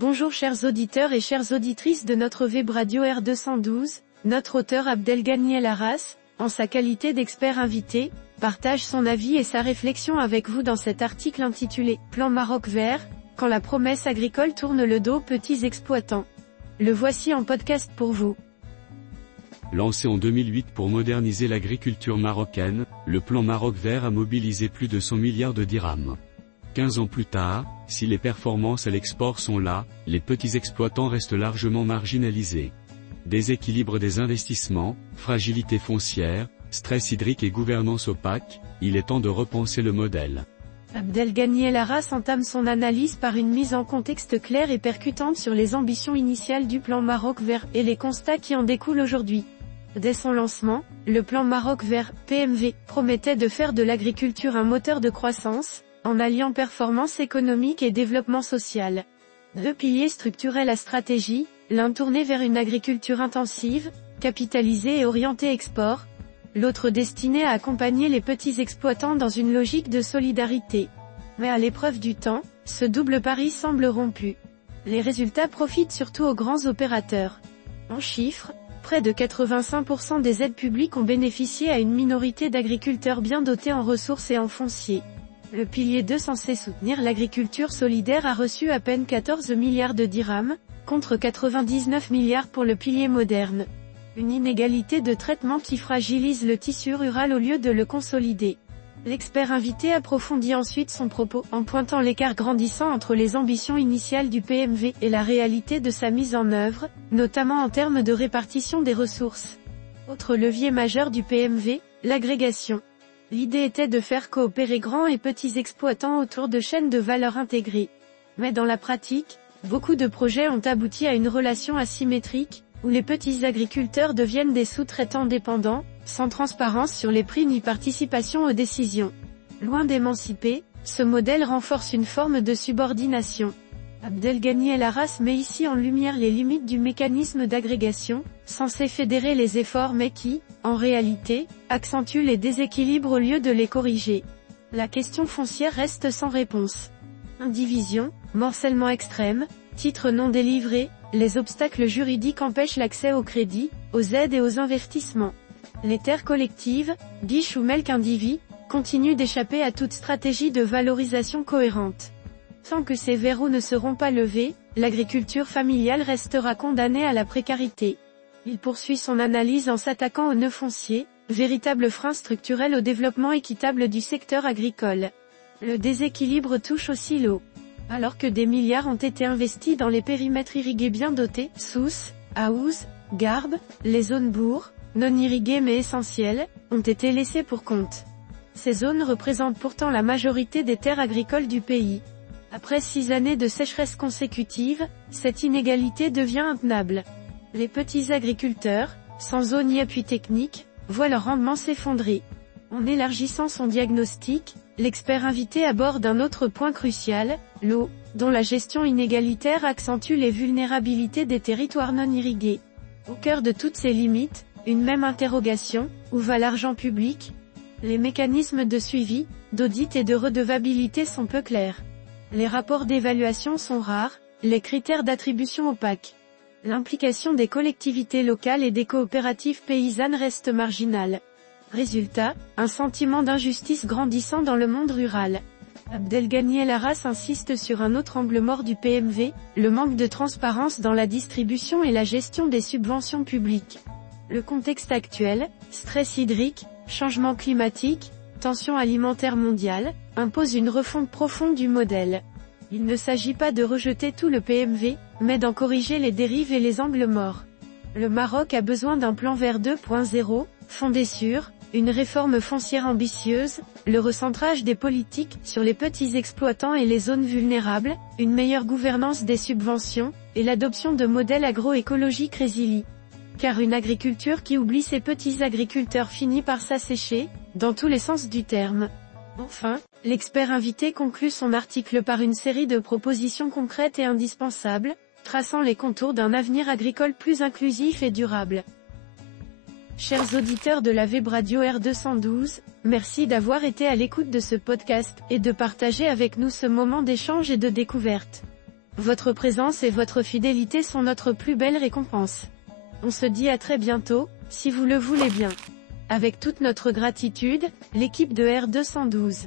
Bonjour chers auditeurs et chères auditrices de notre web radio R212, notre auteur Abdelghany El Arras, en sa qualité d'expert invité, partage son avis et sa réflexion avec vous dans cet article intitulé « Plan Maroc vert, quand la promesse agricole tourne le dos aux petits exploitants ». Le voici en podcast pour vous. Lancé en 2008 pour moderniser l'agriculture marocaine, le plan Maroc vert a mobilisé plus de 100 milliards de dirhams. 15 ans plus tard, si les performances à l'export sont là, les petits exploitants restent largement marginalisés. Déséquilibre des investissements, fragilité foncière, stress hydrique et gouvernance opaque, il est temps de repenser le modèle. Abdelghany El Arras entame son analyse par une mise en contexte claire et percutante sur les ambitions initiales du plan Maroc vert et les constats qui en découlent aujourd'hui. Dès son lancement, le plan Maroc vert, PMV, promettait de faire de l'agriculture un moteur de croissance, en alliant performance économique et développement social. Deux piliers structuraient la stratégie, l'un tourné vers une agriculture intensive, capitalisée et orientée export, l'autre destiné à accompagner les petits exploitants dans une logique de solidarité. Mais à l'épreuve du temps, ce double pari semble rompu. Les résultats profitent surtout aux grands opérateurs. En chiffres, près de 85% des aides publiques ont bénéficié à une minorité d'agriculteurs bien dotés en ressources et en foncier. Le pilier 2 censé soutenir l'agriculture solidaire a reçu à peine 14 milliards de dirhams, contre 99 milliards pour le pilier moderne. Une inégalité de traitement qui fragilise le tissu rural au lieu de le consolider. L'expert invité approfondit ensuite son propos en pointant l'écart grandissant entre les ambitions initiales du PMV et la réalité de sa mise en œuvre, notamment en termes de répartition des ressources. Autre levier majeur du PMV, l'agrégation. L'idée était de faire coopérer grands et petits exploitants autour de chaînes de valeur intégrées. Mais dans la pratique, beaucoup de projets ont abouti à une relation asymétrique, où les petits agriculteurs deviennent des sous-traitants dépendants, sans transparence sur les prix ni participation aux décisions. Loin d'émanciper, ce modèle renforce une forme de subordination. Abdelghany El Arras met ici en lumière les limites du mécanisme d'agrégation, censé fédérer les efforts mais qui, en réalité, accentue les déséquilibres au lieu de les corriger. La question foncière reste sans réponse. Indivision, morcellement extrême, titres non délivrés, les obstacles juridiques empêchent l'accès au crédit, aux aides et aux investissements. Les terres collectives, guiches ou melk indivis, continuent d'échapper à toute stratégie de valorisation cohérente. Tant que ces verrous ne seront pas levés, l'agriculture familiale restera condamnée à la précarité. Il poursuit son analyse en s'attaquant aux nœuds fonciers, véritable frein structurel au développement équitable du secteur agricole. Le déséquilibre touche aussi l'eau. Alors que des milliards ont été investis dans les périmètres irrigués bien dotés, Sousse, Aouz, Garbe, les zones bourgs, non irriguées mais essentielles, ont été laissées pour compte. Ces zones représentent pourtant la majorité des terres agricoles du pays. Après 6 années de sécheresse consécutive, cette inégalité devient intenable. Les petits agriculteurs, sans eau ni appui technique, voient leur rendement s'effondrer. En élargissant son diagnostic, l'expert invité aborde un autre point crucial, l'eau, dont la gestion inégalitaire accentue les vulnérabilités des territoires non irrigués. Au cœur de toutes ces limites, une même interrogation, où va l'argent public ? Les mécanismes de suivi, d'audit et de redevabilité sont peu clairs. Les rapports d'évaluation sont rares, les critères d'attribution opaques. L'implication des collectivités locales et des coopératives paysannes reste marginale. Résultat, un sentiment d'injustice grandissant dans le monde rural. Abdelghany El Arras insiste sur un autre angle mort du PMV, le manque de transparence dans la distribution et la gestion des subventions publiques. Le contexte actuel, stress hydrique, changement climatique, tension alimentaire mondiale, impose une refonte profonde du modèle. Il ne s'agit pas de rejeter tout le PMV, mais d'en corriger les dérives et les angles morts. Le Maroc a besoin d'un plan vert 2.0, fondé sur une réforme foncière ambitieuse, le recentrage des politiques sur les petits exploitants et les zones vulnérables, une meilleure gouvernance des subventions, et l'adoption de modèles agroécologiques résilients. Car une agriculture qui oublie ses petits agriculteurs finit par s'assécher, dans tous les sens du terme. Enfin, l'expert invité conclut son article par une série de propositions concrètes et indispensables, traçant les contours d'un avenir agricole plus inclusif et durable. Chers auditeurs de la web radio R212, merci d'avoir été à l'écoute de ce podcast, et de partager avec nous ce moment d'échange et de découverte. Votre présence et votre fidélité sont notre plus belle récompense. On se dit à très bientôt, si vous le voulez bien. Avec toute notre gratitude, l'équipe de R212.